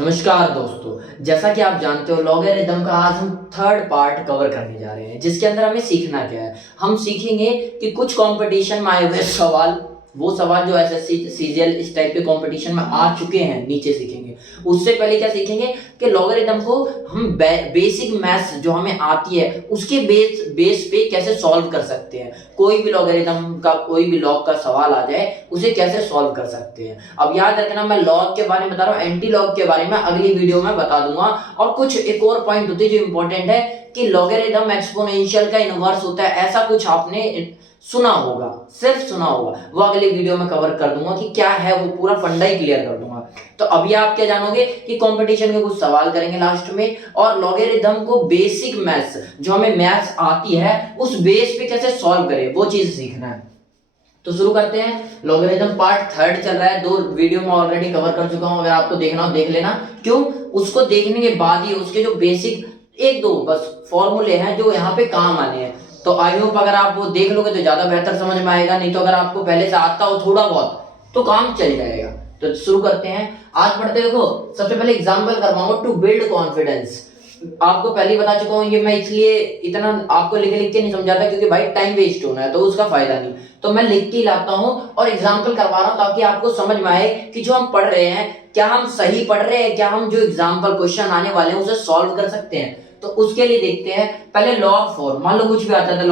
नमस्कार दोस्तों, जैसा कि आप जानते हो लॉगरिथम का आज हम थर्ड पार्ट कवर करने जा रहे हैं, जिसके अंदर हमें सीखना क्या है। हम सीखेंगे कि कुछ कंपटीशन में आए हुए सवाल, वो सवाल जो एसएससी सीजीएल इस टाइप के कंपटीशन में आ चुके हैं, नीचे सीखेंगे। उससे पहले क्या सीखेंगे कि लॉगरिथम को हम बेसिक मैथ्स जो हमें आती है उसके बेस पे कैसे सॉल्व कर सकते हैं। कोई भी लॉगरिथम का कोई भी लॉग का सवाल आ जाए उसे कैसे सॉल्व कर सकते हैं। अब याद रखना, मैं लॉग के बारे में बता रहा हूँ, एंटी लॉग के बारे में अगली वीडियो में बता दूंगा। और कुछ एक और पॉइंट होते हैं जो इंपॉर्टेंट है कि लॉगरिथम एक्सपोनेंशियल का इनवर्स होता है, ऐसा कुछ आपने सुना होगा, सिर्फ सुना होगा, वो अगली वीडियो में कवर कर दूंगा कि क्या है, वो पूरा फंडा ही क्लियर कर दूंगा। तो अभी आप क्या जानोगे कि कंपटीशन के कुछ सवाल करेंगे लास्ट में, और लॉगरिथम को बेसिक मैथ्स जो हमें मैथ्स आती है उस बेस पे कैसे सॉल्व करें, वो चीज सीखना है। तो शुरू करते हैं। लॉगरिथम पार्ट थर्ड चल रहा है, 2 वीडियो में ऑलरेडी कवर कर चुका हूं, अगर आपको देखना हो देख लेना। क्यों? उसको देखने के बाद ही उसके जो बेसिक एक दो बस फॉर्मूले हैं जो यहाँ पे काम आने हैं, तो आई होप अगर आप वो देख लोगे तो ज्यादा बेहतर समझ में आएगा। नहीं तो अगर आपको पहले से आता हो थोड़ा बहुत तो काम चल जाएगा। तो शुरू करते हैं। आज पढ़ते देखो, सबसे पहले एग्जाम्पल करवाऊंगा टू बिल्ड कॉन्फिडेंस। आपको पहले ही बता चुका हूँ, ये मैं इसलिए इतना आपको लिख लिख के नहीं समझाता क्योंकि भाई टाइम वेस्ट होना है, तो उसका फायदा नहीं। तो मैं लिख के लाता हूँ और एग्जाम्पल करवा रहा हूँ ताकि आपको समझ में आए कि जो हम पढ़ रहे हैं क्या हम सही पढ़ रहे हैं, क्या हम जो एग्जाम्पल क्वेश्चन आने वाले हैं उसे सॉल्व कर सकते हैं। तो उसके लिए देखते हैं पहले log 4। मान लो कुछ भी आता था,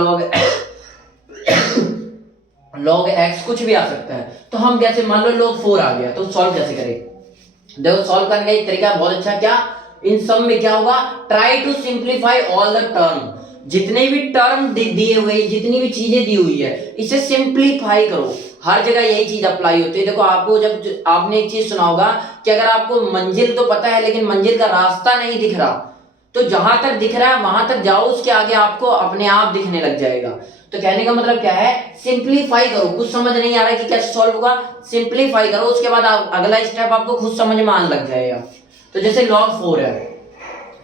log x कुछ भी आ सकता है, तो हम कैसे, मान लो log 4 आ गया तो सॉल्व कैसे करें। देखो सॉल्व करने का एक तरीका बहुत अच्छा, क्या इन सब में क्या होगा, try to simplify all the term. जितने भी टर्म दिए हुए, जितनी भी चीजें दी हुई है, इसे सिंप्लीफाई करो। हर जगह यही चीज अप्लाई होती है। देखो आपको जब आपने एक चीज सुना होगा कि अगर आपको मंजिल तो पता है लेकिन मंजिल का रास्ता नहीं दिख रहा, तो जहां तक दिख रहा है वहां तक जाओ, उसके आगे आपको अपने आप दिखने लग जाएगा। तो कहने का मतलब क्या है, सिंप्लीफाई करो। कुछ समझ नहीं आ रहा है कि कैसे सॉल्व होगा, सिंप्लीफाई करो, उसके बाद अगला स्टेप आपको खुद समझ में आने लग जाएगा। तो जैसे log 4 है,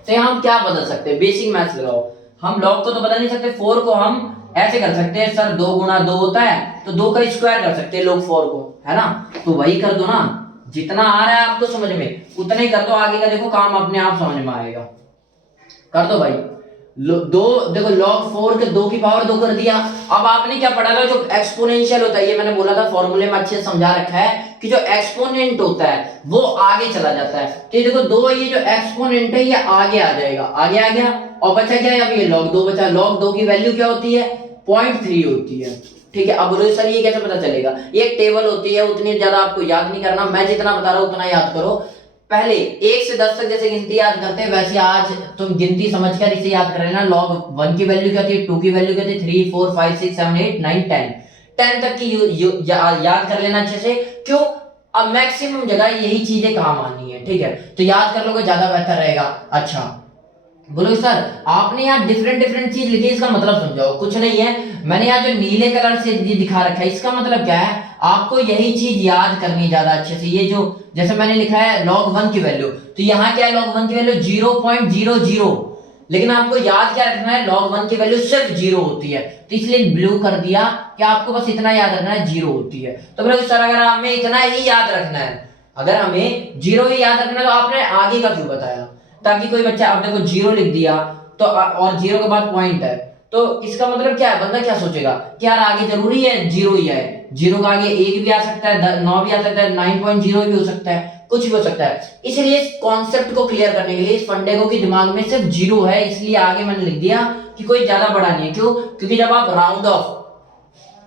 तो हम क्या बदल सकते हैं, बेसिक मैथ्स लगाओ। हम log को तो बदल नहीं सकते, 4 को हम ऐसे कर सकते हैं, सर 2 गुना 2 होता है तो 2 का स्क्वायर कर सकते हैं log 4 को, है ना। तो वही कर दो ना, जितना आ रहा है आपको समझ में उतना ही कर दो, आगे का देखो काम अपने आप समझ में आएगा। कर दो भाई। दो देखो log 4 के 2 की पावर 2 कर दिया। अब आपने क्या पढ़ा था, जो एक्सपोनेंशियल होता है, ये मैंने बोला था फॉर्मूले में अच्छे से समझा रखा है कि जो एक्सपोनेंट होता है वो आगे चला जाता है। तो ये देखो 2, ये जो एक्सपोनेंट है ये आगे आ जाएगा, आगे आ गया। और बचा क्या है, अब ये log 2 बचा। log 2 की वैल्यू क्या होती है, 0.3 होती है। ठीक है। अब बोलो सर ये कैसे पता चलेगा, ये एक टेबल होती है, उतनी ज्यादा आपको याद नहीं करना, मैं जितना बता रहा हूं उतना याद करो। पहले 1 से 10 तक जैसे गिनती याद करते हैं, वैसे आज तुम गिनती समझकर इसे याद कर लेना। log 1 की वैल्यू क्या थी, 2 की वैल्यू क्या थी, 3 4 5 6 7 8 9 10 10 तक की याद कर लेना अच्छे से। क्यों? अब मैक्सिमम जगह यही चीजें काम आनी है, ठीक है, तो याद कर लोगे ज्यादा बेहतर रहेगा। अच्छा बोलो सर आपने यहाँ डिफरेंट चीज लिखी है, इसका मतलब समझाओ। कुछ नहीं है, मैंने यहाँ जो नीले कलर से दिखा रखा है इसका मतलब क्या है, आपको यही चीज याद करनी ज्यादा अच्छे से। ये जो जैसे मैंने लिखा है log 1 की वैल्यू, तो यहाँ क्या है, log 1 की वैल्यू 0.00, लेकिन आपको याद क्या रखना है, log 1 की वैल्यू सिर्फ 0 होती है, तो इसलिए ब्लू कर दिया कि आपको बस इतना याद रखना है, 0 होती है। तो बोलो सर अगर हमें इतना ही याद रखना है, अगर हमें 0 ही याद रखना है, तो आपने आगे का क्यों बताया, ताकि कोई बच्चा, आप देखो 0 लिख दिया तो और 0 के बाद पॉइंट है, तो इसका मतलब क्या है, बंदा क्या सोचेगा कि यार आगे जरूरी है 0 ही है। 0 का आगे 1 भी आ सकता है, 9 भी आ सकता है, 9.0 भी हो सकता है, कुछ भी हो सकता है। इसलिए इस कॉन्सेप्ट को क्लियर करने के लिए, इस फंडे को कि दिमाग में सिर्फ 0 है, इसलिए आगे मैंने लिख दिया कि कोई ज्यादा बड़ा नहीं है। क्यों? क्योंकि जब आप राउंड ऑफ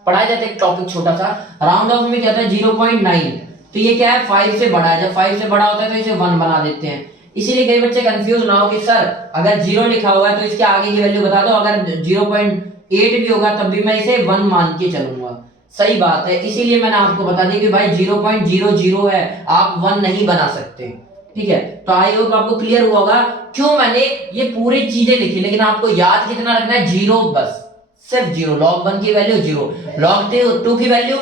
पढ़ाया जाता है, एक टॉपिक छोटा सा राउंड ऑफ में क्या होता है 0.9, तो ये क्या है 5 से बड़ा है। जब 5 से बड़ा होता है तो इसे 1 बना देते हैं। इसीलिए कई बच्चे कंफ्यूज ना हो कि सर अगर 0 लिखा हुआ है तो इसके आगे की वैल्यू बता दो, अगर 0.8 भी होगा तब भी मैं इसे 1 मान के चलूंगा। सही बात है, इसीलिए मैंने आपको बता दिया कि भाई 0.00 है, आप 1 नहीं बना सकते। ठीक है, तो आई होप आपको क्लियर हुआ होगा क्यों मैंने ये पूरी चीजें लिखी, लेकिन आपको याद कितना रखना है, 0 बस, सिर्फ 0। log 1 की वैल्यू 0, log 2 की वैल्यू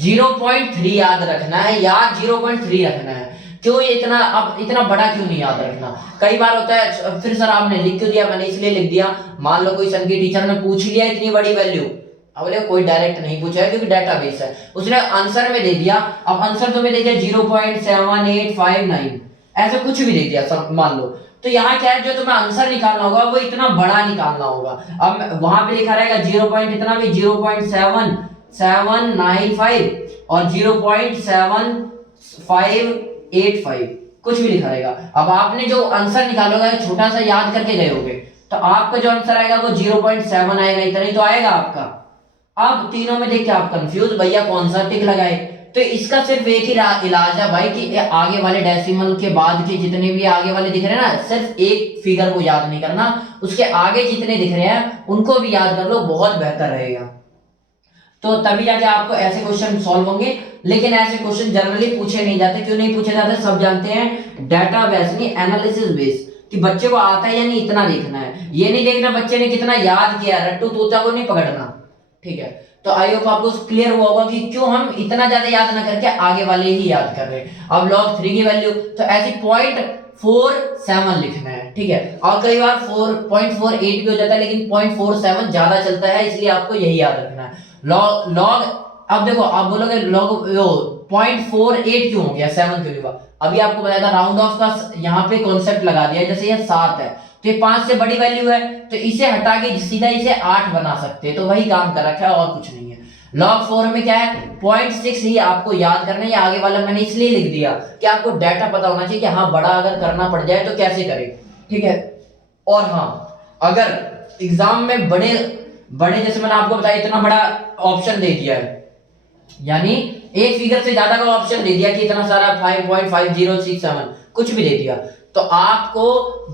0.3 याद रखना है, याद 0.3 रखना है। क्यों इतना, अब इतना बड़ा क्यों नहीं याद रखना। कई बार होता है फिर सर आपने लिख क्यों दिया, मैंने इसलिए लिख दिया, मान लो कोई सन की टीचर ने पूछ लिया इतनी बड़ी वैल्यू, अब कोई डायरेक्ट नहीं पूछा है क्योंकि डेटाबेस है, उसने आंसर में दे दिया। अब आंसर तुम्हें दे दिया 0.7859, ऐसे कुछ भी दे दिया सब मान लो, तो यहाँ क्या है, जो तुम्हें आंसर निकालना होगा वो इतना बड़ा निकालना होगा। अब वहां पे लिखा रहेगा 0 पॉइंट इतना भी 0.7795 और 0.7585 कुछ भी लिखा रहेगा। अब आपने जो आंसर निकालोगे छोटा सा याद करके गए होगे, तो आपका जो आंसर आएगा वो 0.7 आएगा, इतना ही तो आएगा आपका। अब तीनों में देख के आप कंफ्यूज, भैया कौन सा टिक लगाए, तो इसका सिर्फ एक ही इलाज है भाई कि आगे वाले डेसिमल के बाद के जितने भी आगे वाले दिख रहे हैं ना, सिर्फ एक फिगर को याद नहीं करना, उसके आगे जितने दिख रहे हैं उनको भी याद कर लो, बहुत बेहतर रहेगा। तो तभी जाके आपको ऐसे क्वेश्चन सॉल्व होंगे। लेकिन ऐसे क्वेश्चन जनरली पूछे नहीं जाते। क्यों नहीं पूछे जाते? सब जानते हैं, डाटा बेस नहीं, एनालिसिस बेस, कि बच्चे को आता है या नहीं इतना देखना है, ये नहीं देखना बच्चे ने कितना याद किया, रट्टू तोता को नहीं पकड़ना। ठीक है, तो आई होप आपको क्लियर हुआ होगा कि क्यों हम इतना ज्यादा याद ना करके आगे वाले ही याद कर रहे हैं। अब log 3 की वैल्यू तो ऐसी 0.47 लिखना है। ठीक है, और कई बार 0.48 भी हो जाता है, लेकिन 0.47 ज्यादा चलता है, इसलिए आपको यही याद रखना है। log अब देखो, आप बोलोगे log 0.48 क्यों हो गया, 7 क्यों हुआ? अभी आपको बताया था राउंड ऑफ का यहाँ पे कॉन्सेप्ट लगा दिया। जैसे ये 7 है तो ये 5 से बड़ी वैल्यू है, तो इसे हटा के सीधा इसे 8 बना सकते हैं, तो वही काम कर रखा है और कुछ नहीं है। log 4 में क्या है, 0.6 ही आपको याद करना है। ये आगे वाला मैंने इसलिए लिख दिया कि आपको डाटा पता होना चाहिए कि हाँ बड़ा अगर करना पड़ जाए तो कैसे करें। ठीक है, और हाँ अगर एग्जाम में बड़े बड़े जैसे मैंने आपको बताया इतना बड़ा ऑप्शन दे दिया है, यानी एक फिगर से ज्यादा का ऑप्शन दे दिया कि इतना सारा 5.5067 कुछ भी दे दिया, तो आपको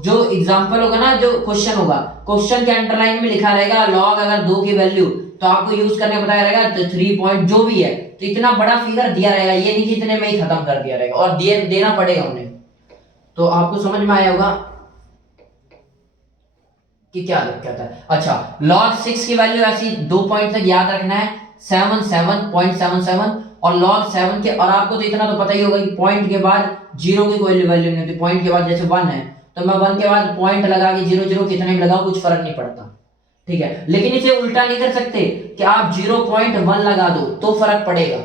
जो एग्जांपल होगा ना, जो क्वेश्चन होगा, क्वेश्चन के अंडरलाइन में लिखा रहेगा लॉग अगर 2 की वैल्यू, तो आपको यूज करने बताया रहेगा तो 3 पॉइंट जो भी है, तो इतना बड़ा फिगर दिया रहेगा, ये नहीं कि इतने में ही खत्म कर दिया रहेगा, और देना पड़ेगा उन्हें। तो आपको समझ में आया होगा कि क्या दिक्कत है। अच्छा, log 6 की वैल्यू ऐसी 2 पॉइंट तक याद रखना है, 77.77, और log 7 के, और आपको तो इतना तो पता ही होगा कि पॉइंट के बाद जीरो की कोई वैल्यू नहीं होती। पॉइंट के बाद जैसे 1 है तो मैं 1 के बाद पॉइंट लगा के 0 कितने भी लगाओ कुछ फर्क नहीं पड़ता। ठीक है, लेकिन इसे उल्टा नहीं कर सकते कि आप 0.1 लगा दो तो फर्क पड़ेगा।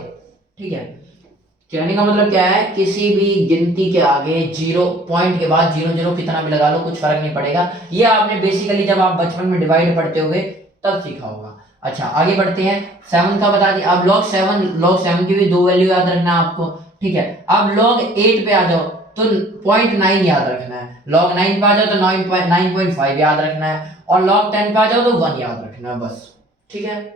ठीक है, कहने का मतलब क्या है, किसी भी गिनती के आगे 0 पॉइंट के बाद 0 कितना भी लगा लो कुछ फर्क नहीं पड़ेगा। ये आपने बेसिकली जब आप बचपन में डिवाइड पढ़ते होगे तब सीखा होगा। अच्छा, आगे बढ़ते हैं। 7 का बता दिया। अब log 7 की भी 2 वैल्यू याद रखना है आपको। ठीक है, अब log 8 पे आ जाओ तो 0.9 याद रखना है, log 9 पे आ जाओ तो 9.5 याद रखना है, और log 10 पे आ जाओ तो 1 याद रखना है बस। ठीक है,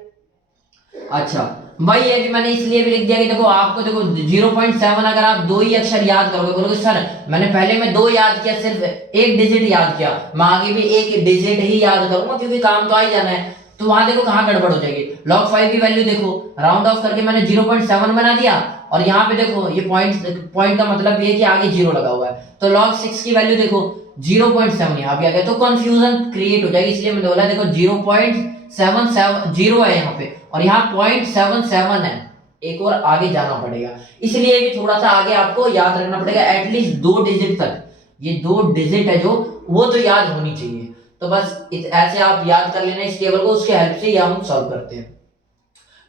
अच्छा वही है कि मैंने इसलिए भी लिख दिया कि देखो आपको देखो 0.7 अगर आप 2 ही अक्षर याद करोगे, बोलोगे सर मैंने पहले में 2 याद किया, सिर्फ एक डिजिट याद किया, मैं आगे भी एक डिजिट ही याद करूंगा क्योंकि काम तो आ ही जाना है, तो वहां देखो कहां गड़बड़ हो जाएगी। log 5 की वैल्यू देखो, राउंड ऑफ करके मैंने 0.7 बना दिया, और यहाँ पे देखो ये पॉइंट का मतलब ये है कि आगे 0 लगा हुआ है, तो log 6 की वैल्यू देखो 0.7 यहाँ पे आ गया, तो कंफ्यूजन क्रिएट हो जाएगी, इसलिए मैंने बोला देखो 0.770 है यहाँ पे, और यहाँ 0.77 है, एक और आगे जाना पड़ेगा, इसलिए भी थोड़ा सा आगे आपको याद रखना पड़ेगा, एटलीस्ट 2 डिजिट तक, ये 2 डिजिट है जो वो तो याद होनी चाहिए। तो बस ऐसे आप याद कर लेना इस टेबल को, उसके हेल्प से हम सॉल्व करते हैं।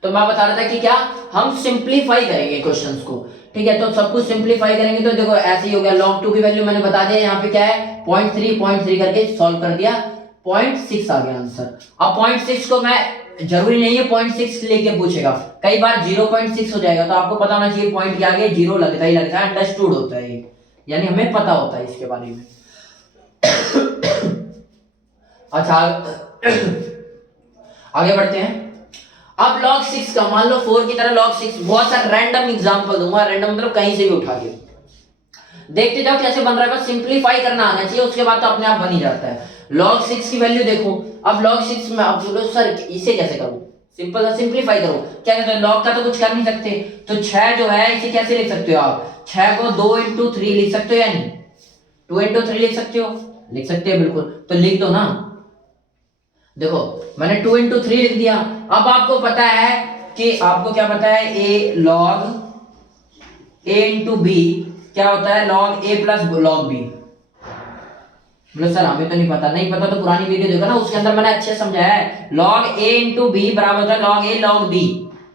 तो मैं बता रहा था कि क्या हम सिंप्लीफाई करेंगे क्वेश्चंस को। ठीक है, तो सब कुछ सिंप्लीफाई करेंगे, तो देखो ऐसे ही हो गया। log 2 की वैल्यू मैंने बता दिया, यहाँ पे क्या है 0.3 करके सॉल्व कर दिया, 0.6 आ गया आंसर। अब 0.6 को मैं, जरूरी नहीं है 0.6 लेके पूछेगा, कई बार 0.6 हो जाएगा, तो आपको पता होना चाहिए पॉइंट के आगे 0 लगता ही लगता है, अंडरस्टूड होता है ये, यानी हमें पता होता है इसके बारे में। अच्छा आगे बढ़ते हैं। अब log 6 का, मान लो 4 की तरह log 6, बहुत सारे रैंडम एग्जांपल दूंगा, रैंडम मतलब कहीं से भी उठा के, देखते जाओ कैसे बन रहा है, बस सिंप्लीफाई करना आना चाहिए, उसके बाद तो अपने आप बन ही जाता है। log 6 की वैल्यू देखो, अब log 6 में आप बोलो सर इसे कैसे करूं, सिंपल सा सिंप्लीफाई करो, क्या कहते हैं, log का तो कुछ कर नहीं सकते, तो 6 जो है इसे कैसे लिख सकते हो आप, 6 को 2 into 3 लिख सकते हो या नहीं, 2 into 3 लिख सकते हो, लिख सकते हैं बिल्कुल, तो लिख दो ना। देखो मैंने 2 into 3 लिख दिया। अब आपको पता है कि, आपको क्या पता है, a log a into b क्या होता है, log a plus log b। बोलो सर हमें तो नहीं पता, नहीं पता तो पुरानी वीडियो देखो ना, उसके अंदर मैंने अच्छे समझाया है, log a into b बराबर होता है log a log b।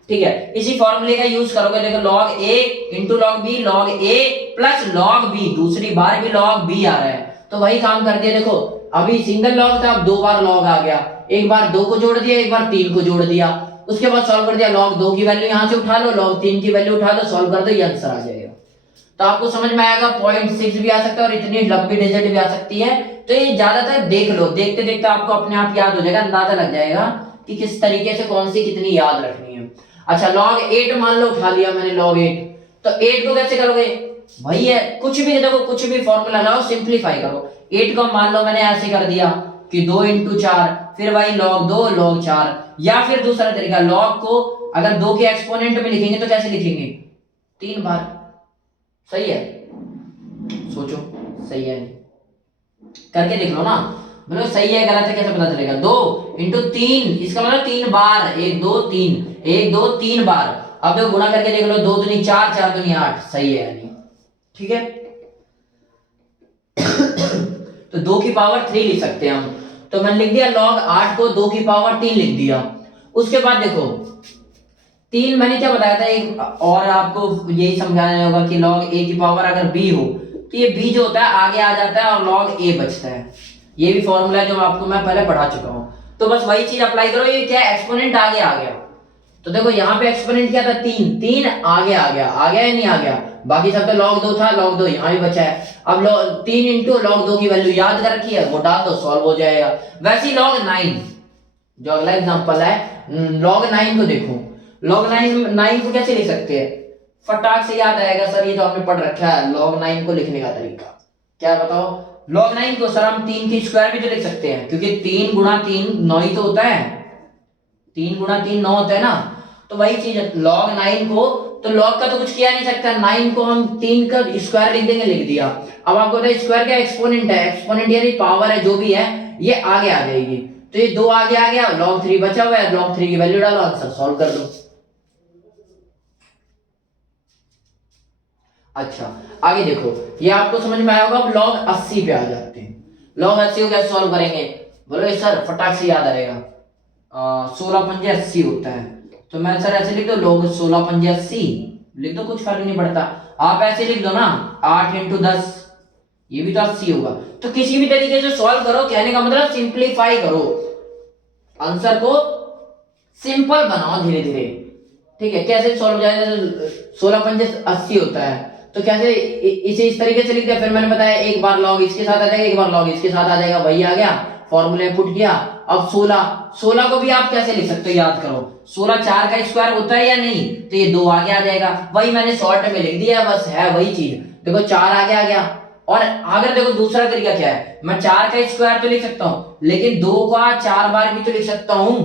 ठीक है, इसी फॉर्मूले का यूज करोगे। देखो log a into log b, log a plus log b, दूसरी बार भी log b आ रहा है तो वही काम कर दिया। देखो अभी सिंगल log था, अब 2 बार log आ गया, एक बार 2 को जोड़ दिया, एक बार 3 को जोड़ दिया, उसके बाद सॉल्व कर दिया। log 2 की वैल्यू यहां से उठा लो, log 3 की वैल्यू उठा लो, सॉल्व कर दो, ये आंसर आ जाएगा। तो आपको समझ में आएगा 0.6 भी आ सकता है और इतनी लंबी डिजिट भी आ सकती है। तो ये ज्यादातर देख लो, देखते देखते आपको अपने आप याद हो जाएगा, अंदाजा लग जाएगा कि किस तरीके से कौन सी कितनी याद रखनी है। अच्छा log 8 मान लो उठा लिया मैंने log 8, तो 8 को कैसे करोगे भाई, है कुछ भी देखो, कुछ भी फॉर्मूला लगाओ, सिंपलीफाई करो। 8 को मान लो मैंने ऐसे कर दिया कि 2 इंटू 4, फिर वही log 2 log 4, या फिर दूसरा तरीका log को अगर 2 के एक्सपोनेंट में लिखेंगे तो कैसे लिखेंगे, 3 बार। सही है, सोचो सही है नहीं, करके देख लो ना, मतलब सही है गलत है कैसे पता चलेगा। 2 इंटू 3, इसका मतलब 3 बार, 1 2 3, 1 2 3 बार। अब देखो गुणा करके देख लो, 2 दूनी 4, 4 दूनी 8, सही है यानी, ठीक है। तो 2 की पावर 3 लिख सकते हैं हम, तो मैंने लिख दिया log 8 को 2 की पावर 3 लिख दिया। उसके बाद देखो 3 मैंने क्या बताया था एक, और आपको यही समझाना होगा कि log a की पावर अगर b हो तो ये b जो होता है आगे आ जाता है और log a बचता है। ये भी फॉर्मूला है जो आपको मैं पहले पढ़ा चुका हूं, तो बस वही चीज अप्लाई करो। ये क्या है, एक्सपोनेंट आगे आ गया, तो देखो यहाँ पे एक्सपोनेंट क्या था, 3, 3 आगे आ गया, आ गया या नहीं आ गया, बाकी सब तो log 2 था, log 2 यहाँ भी बचा है। अब 3 इंटू log 2 की वैल्यू याद कर रखी है, वो डाल दो, सॉल्व हो जाएगा। वैसे ही log 9 जो अगला एग्जांपल है, log 9 को देखो, log 9 को कैसे लिख सकते हैं, फटाक से याद आएगा सर, ये तो आपने पढ़ रखा है log 9 को लिखने का तरीका क्या बताओ। log 9 को सर हम 3 की स्क्वायर भी तो लिख सकते हैं, क्योंकि 3 गुणा 3 9 ही तो होता है, 3 गुणा 3 9 होता है ना। तो वही चीज है log 9 को, तो log का तो कुछ किया नहीं सकता, 9 को हम 3 का स्क्वायर लिख देंगे, लिख दिया। अब आपको पता है स्क्वायर क्या, एक्सपोनेंट है, एक्सपोनेंट यानी पावर है, जो भी है ये आगे आ जाएगी। तो ये 2 आगे आ गया, log 3 बचा हुआ है, log 3 की वैल्यू डालो, आंसर सॉल्व कर दो। अच्छा आगे देखो, ये आपको समझ में आया होगा। अब log 80 पे आ जाते हैं। log 80 को कैसे सॉल्व करेंगे, बोलो सर फटाक से याद आ रहेगा, 16 पंजे 80 होता है, तो मैं सर ऐसे लिख दो log 16 पंजे 80 लिख दो, कुछ फर्क नहीं पड़ता। आप ऐसे लिख दो ना 8 इंटू 10, ये भी तो 80 होगा। तो किसी भी तरीके से सॉल्व करो, कहने का मतलब सिंप्लीफाई करो, आंसर को सिंपल बनाओ धीरे धीरे, ठीक है। कैसे सॉल्व हो जाएगा, 16 पंजे 80 होता है, तो कैसे इसे इस तरीके से लिख दिया। फिर मैंने बताया एक बार log इसके साथ आ जाएगा, एक बार log इसके साथ आ जाएगा, वही आ गया, फॉर्मूले पुट किया। अब 16 को भी आप कैसे लिख सकते हो, याद करो, 16 4 का स्क्वायर होता है या नहीं, तो ये 2 आगे आ जाएगा, वही मैंने शॉर्ट में लिख दिया, बस है वही चीज। देखो 4 आगे आ गया, और अगर देखो दूसरा तरीका क्या है, मैं 4 का स्क्वायर तो लिख सकता हूँ, लेकिन 2 का 4 बार भी तो लिख सकता हूँ।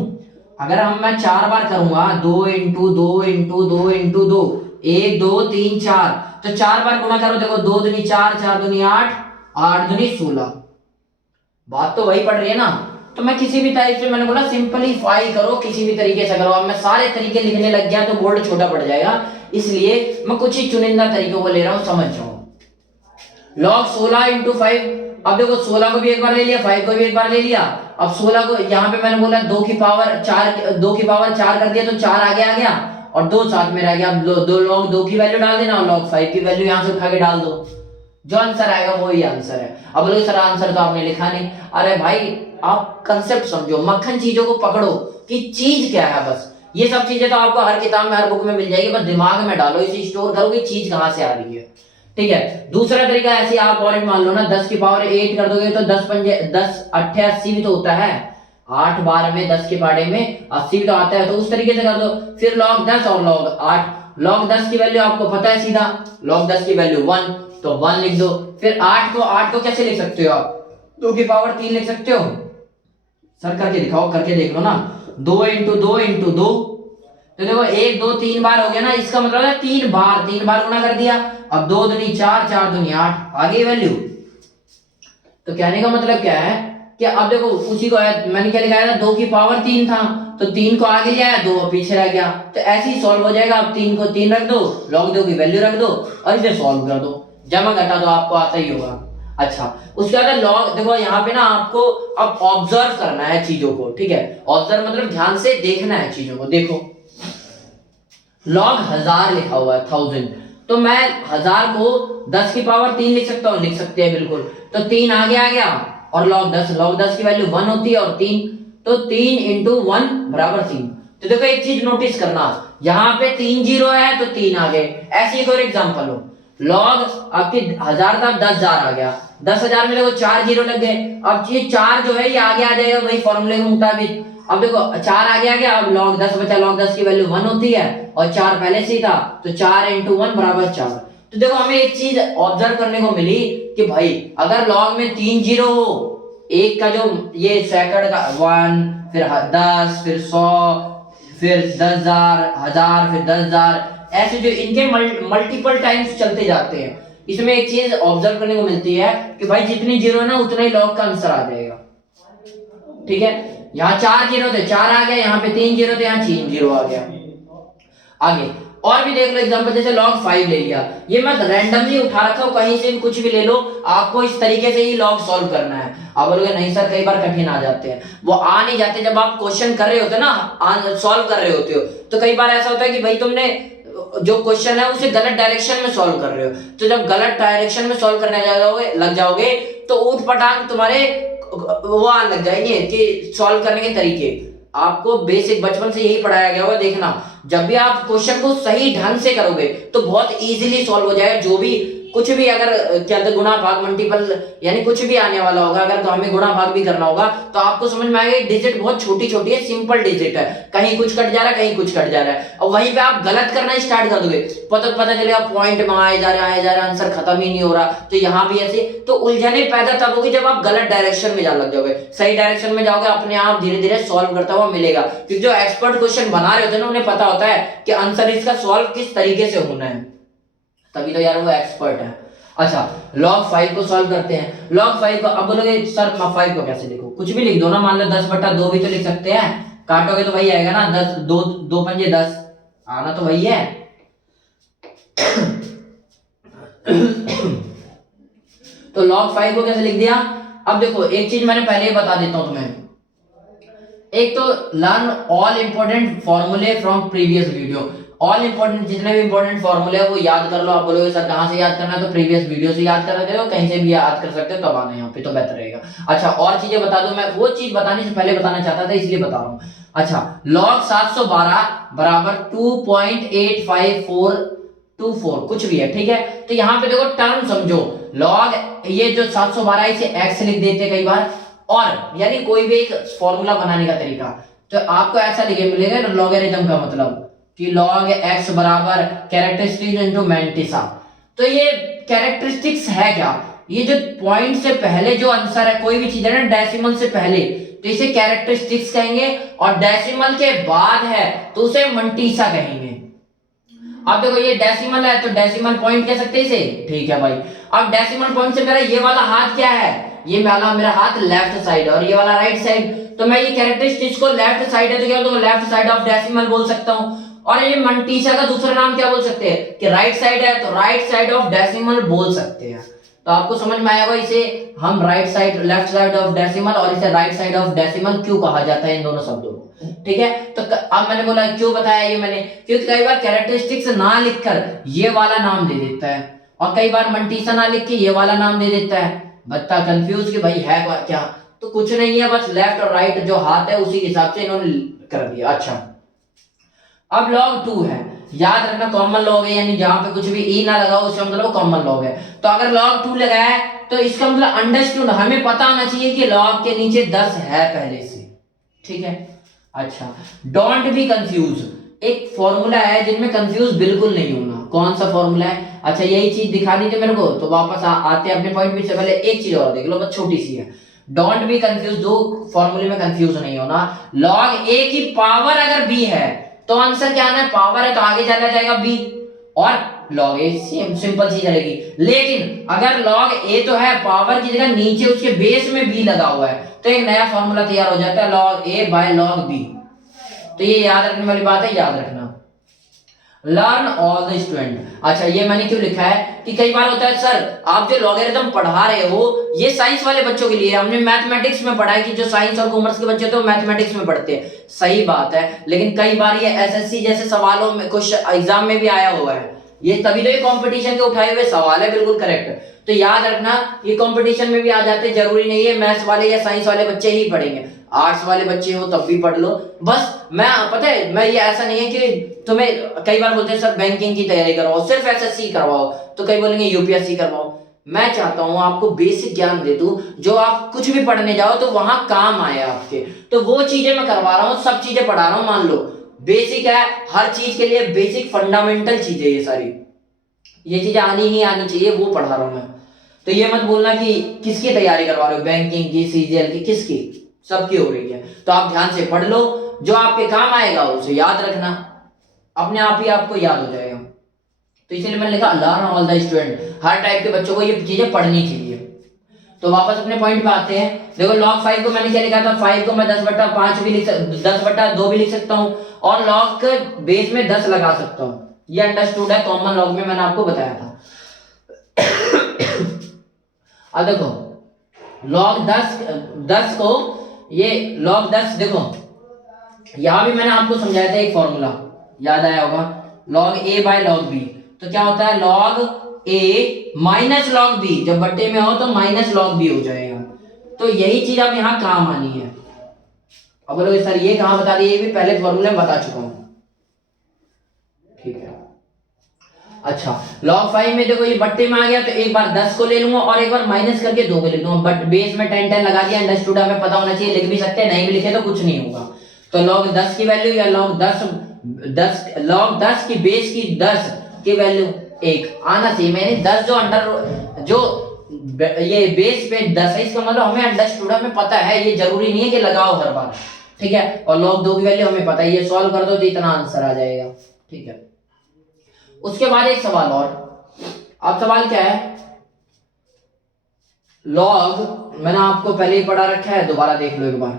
अगर मैं 4 बार करूंगा, 2 इंटू 2 इंटू 2 इंटू 2, 1 2 3 4, तो 4 बार गुणा करो, देखो 2 दूनी 4, 4 दूनी 8, 8 दूनी 16, बात तो वही पड़ रही है ना। तो मैं किसी भी टाइप से, मैंने बोला सिंपलीफाई करो, किसी भी तरीके से करो। अब मैं सारे तरीके लिखने लग गया तो बोर्ड छोटा पड़ जाएगा, इसलिए मैं कुछ ही चुनिंदा तरीकों को ले रहा हूं, समझ जाओ। log 16 इंटू 5, अब देखो 16 को भी एक बार ले लिया, 5 को भी एक बार ले लिया। अब 16 को यहाँ पे मैंने बोला 2 की पावर 4 कर दिया, तो 4 आगे आ गया और 2 साथ में रह गया। अब दो log 2 की वैल्यू डाल देना और log 5 की वैल्यू यहाँ से उठा के डाल दो, जो आंसर आएगा वही आंसर है। अब बोलो सर आंसर तो आपने लिखा नहीं, अरे भाई आप कंसेप्ट समझो, मक्खन चीजों को पकड़ो कि चीज क्या है, बस ये सब चीजें तो आपको हर किताब में हर बुक में मिल जाएगी, बस दिमाग में डालो, इसे स्टोर करो कि चीज कहां से आ रही है, ठीक है। दूसरा तरीका ऐसे आप और मान लो ना, 10 की पावर 8 कर दोगे तो 10 पंजे 10 8 80 भी तो होता है, 8 बार में 10 के पाड़े में 80 भी तो आता है, तो उस तरीके से कर दो। फिर log 10 और log 8, log 10 की वैल्यू आपको पता है सीधा, log 10 की वैल्यू 1, तो 1 लिख दो। फिर 8 को कैसे लिख सकते हो आप, 2 की पावर 3 लिख सकते हो, सर करके दिखाओ, करके देख लो ना, 2 इंटू 2 इंटू 2, तो देखो 1 2 3 बार हो गया ना, इसका मतलब है 3 बार गुणा कर दिया। अब 2 दूनी 4, 4 दूनी 8, आ गई वैल्यू। तो कहने का मतलब क्या है कि अब देखो उसी को मैंने क्या लिखाया था, 2 की पावर 3 था, तो 3 को आगे ले आया, 2 पीछे रह गया, तो ऐसे ही सॉल्व हो जाएगा। अब 3 को 3 रख दो, log 2 की वैल्यू रख दो और इसे सॉल्व कर दो, जमा घटा दो, आपको आता ही होगा। अच्छा उसके बाद log, देखो यहाँ पे ना आपको अब ऑब्जर्व करना है चीजों को, ठीक है। ऑब्जर्व मतलब ध्यान से देखना है चीजों को, देखो लॉग 1000 लिखा हुआ है 1000, तो मैं 1000 को 10 की पावर 3 लिख सकता हूँ, लिख सकते हैं बिल्कुल। तो 3 आगे आ गया और log 10 की वैल्यू 1 होती है और 3, तो 3 इंटू 1 बराबर 3। तो देखो एक चीज नोटिस करना, यहाँ पे 3 जीरो है तो 3 आ गए। ऐसे एक और एग्जांपल हो, लॉग आपकी 1000 था 10,000 आ गया, 10,000 में देखो 4 जीरो लग गए। अब ये 4 जो है ये आगे आ जाएगा वही फॉर्मूले के मुताबिक। अब देखो 4 आगे आ गया, अब log 10 बचा, log 10 की वैल्यू 1 होती है और 4 पहले से ही था, तो 4 इंटू 1 बराबर 4। तो देखो हमें एक चीज ऑब्जर्व करने को मिली कि भाई अगर log में 3 जीरो हो, एक का जो ये सेकंड का 1, फिर 10, फिर 100, फिर 10,000, 1000, फिर 10,000, ऐसे जो इनके मल्टीपल टाइम्स चलते जाते हैं, इसमें एक चीज ऑब्जर्व करने को मिलती है कि भाई जितनी जीरो है ना उतना ही log का आंसर आ जाएगा। ठीक है, यहाँ 4 जीरो थे 4 आ गया, यहाँ पे 3 जीरो थे यहाँ 3 जीरो आ गया। आगे और भी देख लो एग्जांपल, जैसे log 5 ले लिया, ये मैं रैंडमली उठा रखा हूं, कहीं से भी कुछ भी ले लो, आपको इस तरीके से ही log सॉल्व करना है। आप बोलोगे नहीं सर कई बार कठिन आ जाते हैं, वो आ नहीं जाते। जब आप क्वेश्चन कर रहे होते ना, सॉल्व कर रहे होते हो, तो कई बार ऐसा होता है कि भाई तुमने जो क्वेश्चन है उसे गलत डायरेक्शन में सॉल्व कर रहे हो, तो जब गलत डायरेक्शन में सॉल्व करने लग जाओगे तो ऊट पटांग तुम्हारे वो आने लग जाएंगे कि सॉल्व करने के तरीके। आपको बेसिक बचपन से यही पढ़ाया गया होगा, देखना जब भी आप क्वेश्चन को सही ढंग से करोगे तो बहुत इजीली सॉल्व हो जाएगा। जो भी कुछ भी अगर क्या कहते गुणा भाग मल्टीपल यानी कुछ भी आने वाला होगा, अगर तो हमें गुणा भाग भी करना होगा तो आपको समझ में आएगा डिजिट बहुत छोटी छोटी है, सिंपल डिजिट है, कहीं कुछ कट जा रहा है कहीं कुछ कट जा रहा है, और वहीं पे आप गलत करना स्टार्ट कर दोगे, पता चलेगा पॉइंट में आए जा रहा है, आंसर खत्म ही नहीं हो रहा। तो यहाँ भी ऐसे तो उलझने पैदा तब होगी जब आप गलत डायरेक्शन में जाने लग जाओगे। सही डायरेक्शन में जाओगे अपने आप धीरे धीरे सॉल्व करता हुआ मिलेगा, क्योंकि जो एक्सपर्ट क्वेश्चन बना रहे होते हैं ना उन्हें पता होता है कि आंसर इसका सॉल्व किस तरीके से होना है, तभी तो यार वो एक्सपर्ट है। अच्छा log 5 को सॉल्व करते हैं। log 5 को अब बोलोगे सर 5 को कैसे लिखो, कुछ भी लिख दो ना, मान लो 10/2 भी तो लिख सकते हैं, काटोगे तो वही आएगा ना, 10 2 पंजे 10, आना तो वही है। तो log 5 को कैसे लिख दिया। अब देखो एक चीज मैंने पहले ही बता देता हूं तुम्हें, एक तो लर्न ऑल इंपॉर्टेंट फॉर्मूले from previous video, all important जितने भी इंपॉर्टेंट फॉर्मूले है वो याद कर लो। आप बोलोगे सर कहां से याद करना है, तो प्रीवियस वीडियो से याद कर सकते हो, कहीं से भी याद कर सकते हो, तब आना यहाँ पे तो बेहतर रहेगा। अच्छा और चीजें बता दो, मैं वो चीज बताने से पहले बताना चाहता था इसलिए बता रहा हूँ। अच्छा log 712 बराबर 2.85424 कुछ भी है, ठीक है। तो यहाँ पे देखो टर्म समझो, log ये जो 712 इसे x लिख देते कई बार, और यानी कोई भी एक फॉर्मूला बनाने का तरीका, तो आपको ऐसा लिखे मिलेगा लॉगरिथम का मतलब कि log x बराबर कैरेक्टरिस्टिक्स इनटू मैंटिसा। तो ये कैरेक्टरिस्टिक्स है क्या, ये जो पॉइंट से पहले जो आंसर है कोई भी चीज है ना डेसिमल से पहले, तो इसे कैरेक्टरिस्टिक्स कहेंगे, और डेसिमल के बाद है तो उसे मंटीसा कहेंगे। अब देखो ये डेसिमल है तो डेसिमल पॉइंट कह सकते हैं इसे, ठीक है भाई। अब डेसिमल पॉइंट से मेरा ये वाला हाथ क्या है, ये वाला मेरा हाथ लेफ्ट साइड और ये वाला राइट साइड, तो मैं ये कैरेक्टरिस्टिक्स को लेफ्ट साइड है तो क्या बोलूं, लेफ्ट साइड ऑफ डेसिमल बोल सकता हूं। और ये मंटीसा का दूसरा नाम क्या बोल सकते हैं कि राइट साइड है तो राइट साइड ऑफ डेसिमल बोल सकते हैं। तो आपको समझ में आएगा इसे हम right side left side of decimal और इसे राइट साइड ऑफ डेसिमल क्यों कहा जाता है इन दोनों शब्दों को, ठीक है। तो अब मैंने बोला क्यों बताया ये मैंने, क्योंकि कई बार कैरेक्टरिस्टिक्स ना लिखकर ये वाला नाम दे देता है और कई बार मंटीसा ना लिख के ये वाला नाम दे देता है, बच्चा कंफ्यूज कि भाई है क्या। तो कुछ नहीं है, बस लेफ्ट और राइट जो हाथ है उसी के हिसाब से इन्होंने कर दिया। अच्छा अब log 2 है, याद रखना कॉमन लॉग है, यानी जहां पे कुछ भी ई ना लगाओ उसका मतलब कॉमन लॉग है। तो अगर log 2 लगाया है तो इसका मतलब अंडरस्टूड, हमें पता होना चाहिए कि log के नीचे 10 है पहले से, ठीक है। अच्छा डोंट बी कंफ्यूज, एक फॉर्मूला है जिनमें कंफ्यूज बिल्कुल नहीं होना। कौन सा फॉर्मूला है, अच्छा यही चीज दिखानी थी मेरे को, तो वापस आते हैं अपने पॉइंट पे से पहले एक चीज और देख लो, बस छोटी सी है। डोंट बी कंफ्यूज, दो फॉर्मूले में कंफ्यूज नहीं होना। log a की पावर अगर b है तो आंसर क्या आना है, पावर है तो आगे चला जाएगा b, और log a सिंपल चीज रहेगी। लेकिन अगर log a तो है, पावर की जगह नीचे उसके बेस में b लगा हुआ है, तो एक नया फॉर्मूला तैयार हो जाता है log a by log b। तो ये याद रखने वाली बात है, याद रखना। Learn all the student. अच्छा ये मैंने क्यों लिखा है कि कई बार होता है सर आप जो लॉगरिथम पढ़ा रहे हो ये साइंस वाले बच्चों के लिए, हमने मैथमेटिक्स में पढ़ा है कि जो साइंस और कॉमर्स के बच्चे तो मैथमेटिक्स में पढ़ते हैं, सही बात है, लेकिन कई बार ये एसएससी जैसे सवालों में कुछ एग्जाम में भी आया हुआ है, ये तभी तो ये कंपटीशन के उठाए हुए सवाल है, बिल्कुल करेक्ट। तो याद रखना ये कंपटीशन में भी आ जाते, जरूरी नहीं है मैथ्स वाले या साइंस वाले बच्चे ही पढ़ेंगे, आर्ट्स वाले बच्चे हो तब भी पढ़ लो। बस मैं पता है मैं ये ऐसा नहीं है कि तुम्हें कई बार बोलते हैं सर बैंकिंग की तैयारी करवाओ, सिर्फ एसएससी करवाओ, तो कई बोलेंगे यूपीएससी करवाओ। मैं चाहता हूं आपको बेसिक ज्ञान दे दूं जो आप कुछ भी पढ़ने जाओ तो वहां काम आए आपके, तो वो चीजें मैं करवा रहा हूं, सब चीजें पढ़ा रहा हूं। मान लो बेसिक है, हर चीज के लिए बेसिक फंडामेंटल चीजें, ये सारी ये चीजें आनी ही आनी चाहिए, वो पढ़ा रहा हूं मैं। तो ये मत बोलना कि किसकी तैयारी करवा रहे हो, बैंकिंग की, सीजीएल की, किसकी, सबकी हो रही है। तो आप ध्यान से पढ़ लो, जो आपके काम आएगा उसे याद रखना, अपने आप ही आपको याद हो जाएगा। तो इसलिए मैंने लिखा learn all the student, her type के बच्चों को ये चीजें पढ़नी चाहिए। तो वापस अपने पॉइंट पे आते हैं। देखो log 5 को मैंने क्या लिखा था, 5 को मैं 10/5 भी लिख 10/2 भी लिख सकता हूँ, और log के बेस में 10 लगा सकता हूँ, ये अंडरस्टूड है, कॉमन लॉग में मैंने आपको बताया था। अब देखो log 10 को ये log 10 देखो यहां भी मैंने आपको समझाया था एक फॉर्मूला, याद आया होगा, log a by log b। तो क्या होता है log a minus log b, जब बट्टे में हो तो माइनस log b हो जाएगा। तो यही चीज अब यहां काम आनी है। अब बोलोगे सर ये कहां बता दिए, ये भी पहले फॉर्मूले में बता चुका हूं, ठीक है। अच्छा log 5 में देखो ये बट्टे में आ गया, तो एक बार 10 को ले लूंगा और एक बार माइनस करके 2 को लिख दूंगा, बट बेस में 10 लगा दिया, अंडरस्टूड, हमें पता होना चाहिए, लिख भी सकते हैं, नहीं भी लिखे तो कुछ नहीं होगा। तो log 10 की वैल्यू या log 10 की बेस की 10 की वैल्यू 1 आना चाहिए। मैंने 10 जो ये बेस पे 10 है, इसका मतलब हमें अंडरस्टूड, हमें पता है, ये जरूरी नहीं है कि लगाओ हर बार, ठीक है। और log 2 की वैल्यू हमें पता है, ये सॉल्व कर दो तो इतना आंसर आ जाएगा, ठीक है। उसके बाद एक सवाल और, अब सवाल क्या है, लॉग मैंने आपको पहले ही पढ़ा रखा है, दोबारा देख लो एक बार,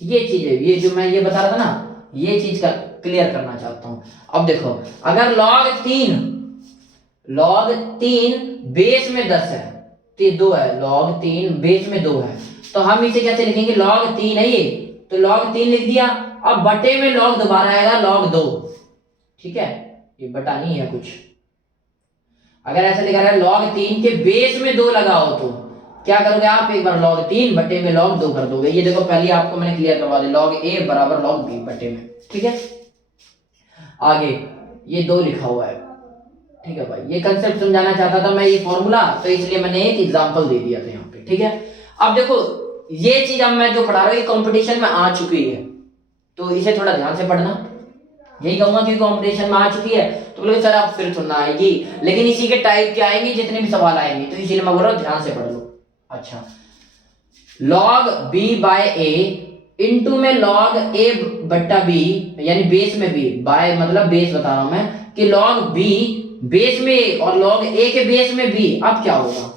ये चीज है, ये जो मैं ये बता रहा था ना, ये चीज का क्लियर करना चाहता हूं। अब देखो अगर log 3 बेस में 10 है, 2 है, log 3 बेस में 2 है, तो हम इसे कैसे लिखेंगे, log 3 है ये, तो log 3 लिख दिया। अब बटे में log दोबारा आएगा log 2, ठीक है, ये बटा नहीं है कुछ। अगर ऐसा लिखा रहा है log 3 के बेस में 2 लगाओ तो क्या करोगे आप, एक बार log 3 बटे में log 2 कर दोगे। ये देखो पहले आपको मैंने क्लियर करवा दिया, log a बराबर log b बटे में, ठीक है। आगे ये 2 लिखा हुआ है, ठीक है भाई, ये कंसेप्ट समझाना चाहता था मैं, ये फॉर्मूला, तो इसलिए मैंने एक एग्जांपल दे दिया था यहाँ पे, ठीक है। अब देखो ये चीज अब मैं जो पढ़ा रहा हूँ ये कंपटीशन में आ चुकी है, तो इसे थोड़ा ध्यान से पढ़ना, यही कहूंगा कि कंपटीशन में आ चुकी है। तो बोलोगे सर आप फिर थोड़ा आएगी, लेकिन इसी के टाइप के आएंगे जितने भी सवाल आएंगे, तो इसीलिए मैं बोल रहा हूँ ध्यान से पढ़ लो। अच्छा log b by a into में log a बट्टा b, यानी बेस में b, बाय मतलब बेस बता रहा हूं मैं, कि log b बेस में और log a के बेस में b, अब क्या होगा।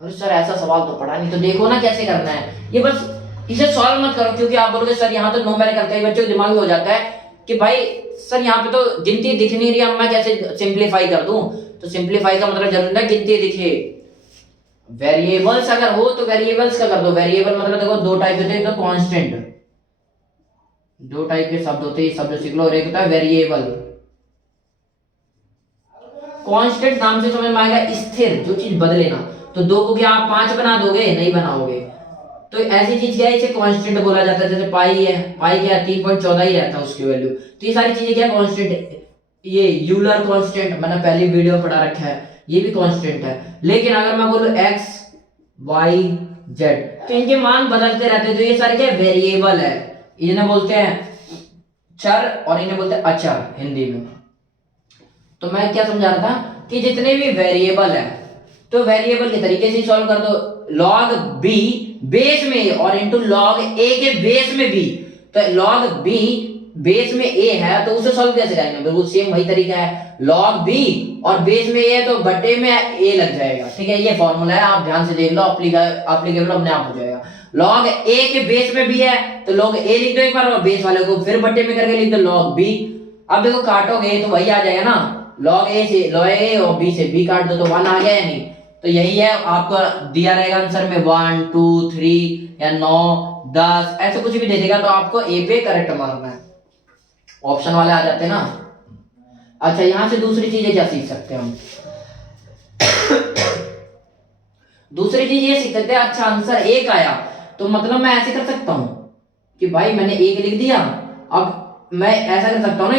अरे सर ऐसा सवाल तो पढ़ा नहीं, तो देखो ना कैसे करना है, ये बस इसे सॉल्व मत करो, क्योंकि आप बोलोगे सर यहाँ तो न्यूमेरिकल, कई बच्चों के दिमाग में हो जाता है कि भाई सर यहाँ पे तो गिनती दिख नहीं रही, अब मैं कैसे सिंप्लीफाई कर दूं। तो सिंप्लीफाई का मतलब जरूरी है गिनती दिखे, वेरिएबल्स अगर हो तो वेरिएबल्स का कर दो। वेरिएबल मतलब देखो 2 टाइप होते हैं, तो कांस्टेंट, 2 टाइप के शब्द होते हैं, शब्द सीख लो, और एक होता है वेरिएबल। कांस्टेंट नाम से समझ में आएगा स्थिर, जो चीज बदले ना, तो 2 को क्या आप 5 बना दोगे, नहीं बनाओगे, तो ऐसी चीज क्या है, इसे कांस्टेंट बोला जाता है। जैसे पाई है, पाई क्या 3.14 ही रहता है उसकी वैल्यू, तो ये सारी चीजें क्या कांस्टेंट। ये यूलर कांस्टेंट मैंने पहली वीडियो पढ़ा रखा है, ये भी कांस्टेंट है। लेकिन अगर मैं बोलूं x y z, तो इनके मान बदलते रहते हैं, तो ये सारे क्या वेरिएबल है, इन्हें बोलते हैं चर और इन्हें बोलते हैं अचर हिंदी में। तो मैं क्या समझा रहा था कि जितने भी वेरिएबल है तो वेरिएबल के तरीके से सॉल्व कर दो, log b बेस में और इंटू log a के बेस में b, तो log b बेस में a है तो उसे सॉल्व कैसे करेंगे, बिल्कुल सेम वही तरीका है, log b और बेस में a है तो बटे में a लग जाएगा, ठीक है। ये फॉर्मूला है, आप ध्यान से देख लो, एप्लीकेबल अपने आप हो जाएगा। log a के बेस में b है तो log a लिख दो एक बार, और बेस वाले को फिर बटे में करके लिख दो log b, अब देखो काटोगे तो वही आ जाएगा ना, log a से log a और b से b काट दो तो 1 आ गया या नहीं। तो यही है आपको दिया रहेगा आंसर में 1 2 3 या 9 10 ऐसे कुछ भी दे देगा तो आपको ए पे करेक्ट मारना है। ऑप्शन वाले आ जाते हैं ना। अच्छा यहां से दूसरी चीजें क्या सीख सकते हैं हम? दूसरी चीज ये सीख सकते हैं, अच्छा आंसर 1 आया तो मतलब मैं ऐसे कर सकता हूं कि भाई मैंने 1 लिख दिया, अब मैं ऐसा कर सकता हूं ना,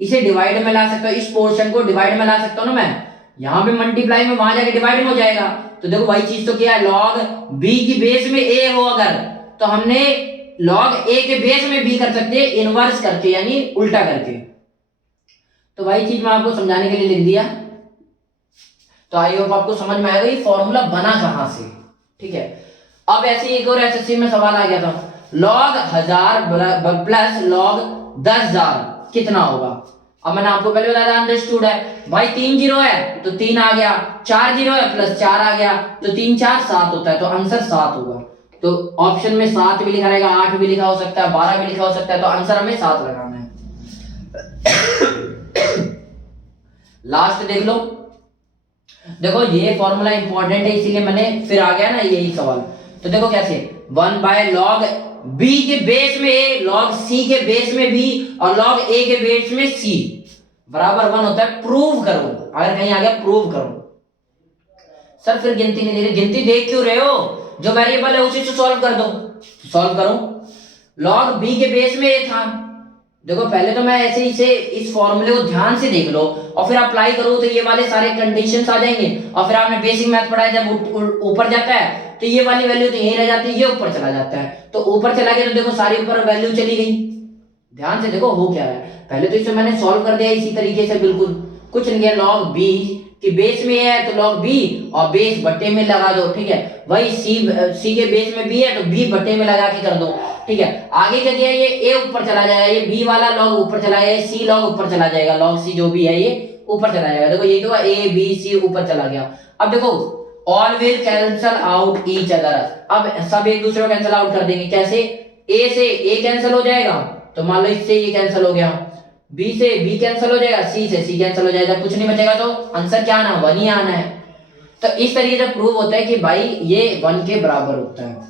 इसे डिवाइड में ला सकता हूं, इस पोर्शन को डिवाइड में ला सकता हूं ना मैं, यहां पे मल्टीप्लाई में वहां जाके डिवाइड में हो जाएगा। तो देखो वही चीज तो क्या है, log b की बेस में a हो अगर, तो हमने log a के बेस में b कर सकते हैं इनवर्स करके यानी उल्टा करके। तो वही चीज मैं आपको समझाने के लिए लिख दिया। तो आई होप आपको समझ में आएगा ये फॉर्मूला बना कहां से, ठीक है। अब ऐसे एक और एसएससी में सवाल आ गया था, log 1000 प्लस log 10,000 कितना होगा? अब मैंने आपको पहले बताया अंडरस्टूड है भाई, 3 जीरो है तो 3 आ गया, 4 जीरो है प्लस 4 आ गया, तो 3 4 7 होता है, तो आंसर 7 होगा। तो ऑप्शन में 7 भी लिखा रहेगा, 8 भी लिखा हो सकता है, 12 भी लिखा हो सकता है, तो आंसर हमें 7 लगाना है। लास्ट देख लो, देखो ये फॉर्मूला इंपॉर्टेंट है इसीलिए मैंने फिर आ गया ना यही सवाल। तो देखो कैसे, 1 बाय log b के बेस में a, log c के बेस में b और log a के बेस में c बराबर 1 होता है। प्रूव करो, अगर कहीं आ गया प्रूव करो। सर फिर गिनती नहीं दे रही, गिनती देख क्यों रहे हो? जो वेरिएबल है उसी से सॉल्व कर दो, सॉल्व करो। log b के बेस में a था, देखो पहले तो मैं ऐसे ही से इस फॉर्मूले को ध्यान से देख लो और फिर अप्लाई करो तो ये वाले सारे कंडीशंस आ जाएंगे। और फिर आपने बेसिक मैथ पढ़ा है, जब ऊपर जाता है तो ये वाली वैल्यू तो यहीं रह जाती है, ये ऊपर चला जाता है, तो ऊपर चला गया तो देखो सारी ऊपर वैल्यू चली गई। ध्यान से देखो हो क्या है, पहले तो इसे मैंने सॉल्व कर दिया इसी तरीके से, बिल्कुल कुछ नहीं है। log b कि बेस में है तो log b और बेस बट्टे में लगा दो, ठीक है। वही c के बेस में b है तो b बट्टे में लगा के कर दो, ठीक है। आगे क्या किया, ये a ऊपर चला जाएगा, ये b वाला log ऊपर चला जाएगा, c log ऊपर चला जाएगा, log c जो भी है ये ऊपर चला जाएगा। देखो ये तो a b c ऊपर चला गया। अब देखो all will cancel out each other, अब सब एक दूसरे को कैंसिल आउट कर देंगे। कैसे, a से a कैंसिल हो जाएगा तो मान लो इससे ये कैंसिल हो गया, b से b कैंसिल हो जाएगा, c से c कैंसिल हो जाएगा, कुछ नहीं बचेगा, तो आंसर क्या आना, 1 ही आना है। तो इस तरीके से प्रूव होता है कि भाई ये 1 के बराबर होता है।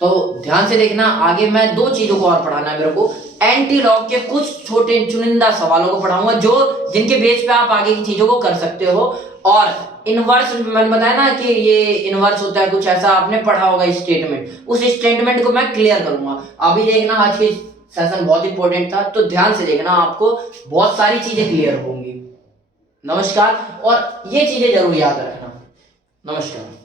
तो ध्यान से देखना, आगे मैं 2 चीजों को और पढ़ाना है मेरे को, एंटी लॉग के कुछ छोटे चुनिंदा सवालों को पढ़ाऊंगा जो जिनके बेस पे आप आगे की चीजों को कर सकते हो। और इनवर्स मैंने बताया ना कि ये इनवर्स होता है, कुछ ऐसा आपने पढ़ा होगा स्टेटमेंट, उस स्टेटमेंट को मैं क्लियर करूंगा। अभी देखना आज के सेशन बहुत इंपॉर्टेंट था, तो ध्यान से देखना, आपको बहुत सारी चीजें क्लियर होंगी। नमस्कार, और ये चीजें जरूर याद रखना। नमस्कार।